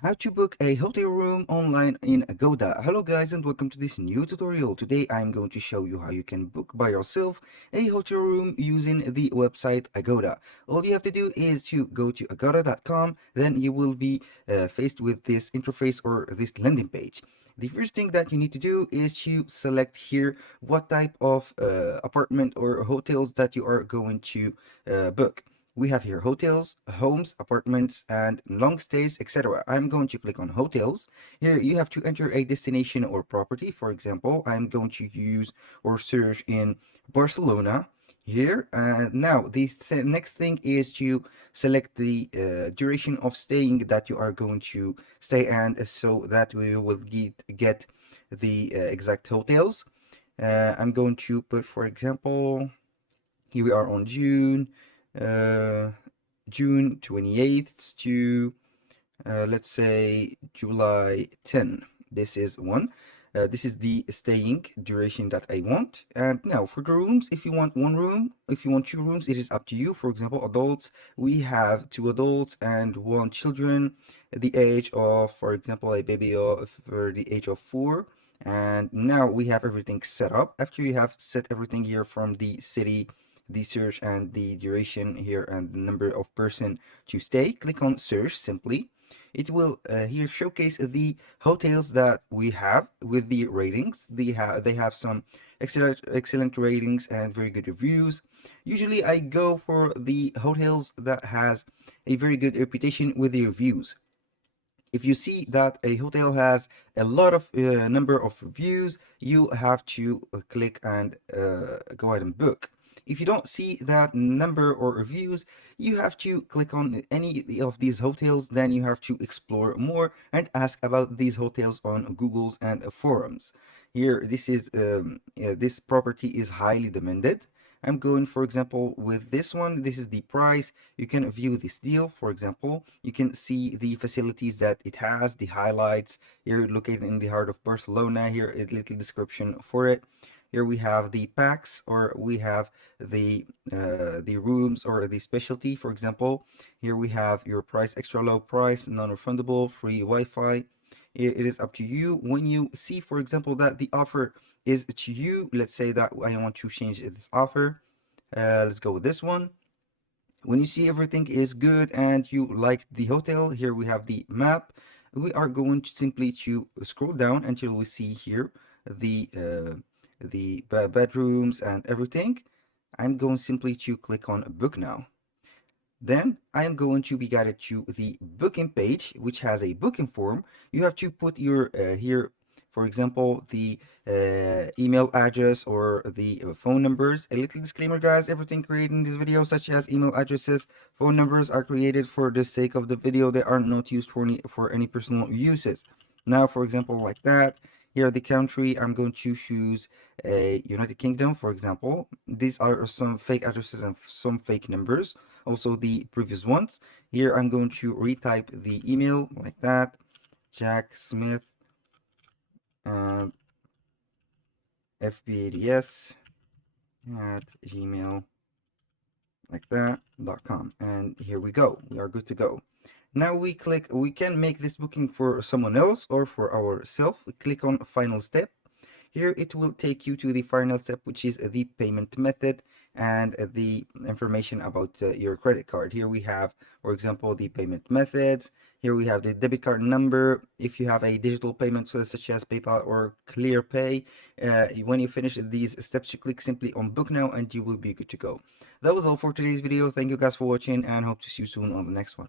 How to book a hotel room online in Agoda. Hello guys and welcome to this new tutorial. Today I'm going to show you how you can book by yourself a hotel room using the website Agoda. All you have to do is to go to agoda.com, then you will be faced with this interface or this landing page. The first thing that you need to do is to select here what type of apartment or hotels that you are going to book. We have here hotels, homes, apartments, and long stays, etc. I'm going to click on hotels. Here you have to enter a destination or property. For example, I'm going to use or search in Barcelona here. Now, the next thing is to select the duration of staying that you are going to stay, and so that we will get the exact hotels. I'm going to put, for example, here we are on uh, June 28th to let's say July 10. This is one. This is the staying duration that I want. And now for the rooms, if you want one room, if you want two rooms, it is up to you. For example, adults, we have two adults and one children, the age of, for example, a baby of for the age of 4. And now we have everything set up. After you have set everything here from the city, the search and the duration here and the number of person to stay, click on search simply. It will here showcase the hotels that we have with the ratings. They have some excellent ratings and very good reviews. Usually I go for the hotels that has a very good reputation with the reviews. If you see that a hotel has a lot of number of reviews, you have to click and go ahead and book. If you don't see that number or reviews, you have to click on any of these hotels, then you have to explore more and ask about these hotels on Google's and forums. Here, this property is highly demanded. I'm going, for example, with this one. This is the price. You can view this deal. For example, you can see the facilities that it has, the highlights. Here, located in the heart of Barcelona. Here, a little description for it. Here we have the packs, or we have the rooms or the specialty. For example, here we have your price, extra low price, non-refundable, free Wi-Fi. It is up to you. When you see, for example, that the offer is to you, let's say that I want to change this offer. Let's go with this one. When you see everything is good and you like the hotel, here we have the map. We are going to simply to scroll down until we see here the bedrooms and everything. I'm going simply to click on book now. Then I am going to be guided to the booking page, which has a booking form. You have to put your here, for example, the email address or the phone numbers. A little disclaimer, guys, everything created in this video, such as email addresses, phone numbers, are created for the sake of the video. They are not used for any personal uses. Now, for example, like that, here the country, I'm going to choose a United Kingdom, for example. These are some fake addresses and some fake numbers, also the previous ones. Here I'm going to retype the email like that, Jack Smith uh, fbads at gmail like that.com, and here we go. We are good to go. Now we can make this booking for someone else or for ourselves. We click on final step. Here it will take you to the final step, which is the payment method and the information about your credit card. Here we have, for example, the payment methods. Here we have the debit card number. If you have a digital payment such as PayPal or ClearPay, when you finish these steps, you click simply on book now and you will be good to go. That was all for today's video. Thank you guys for watching and hope to see you soon on the next one.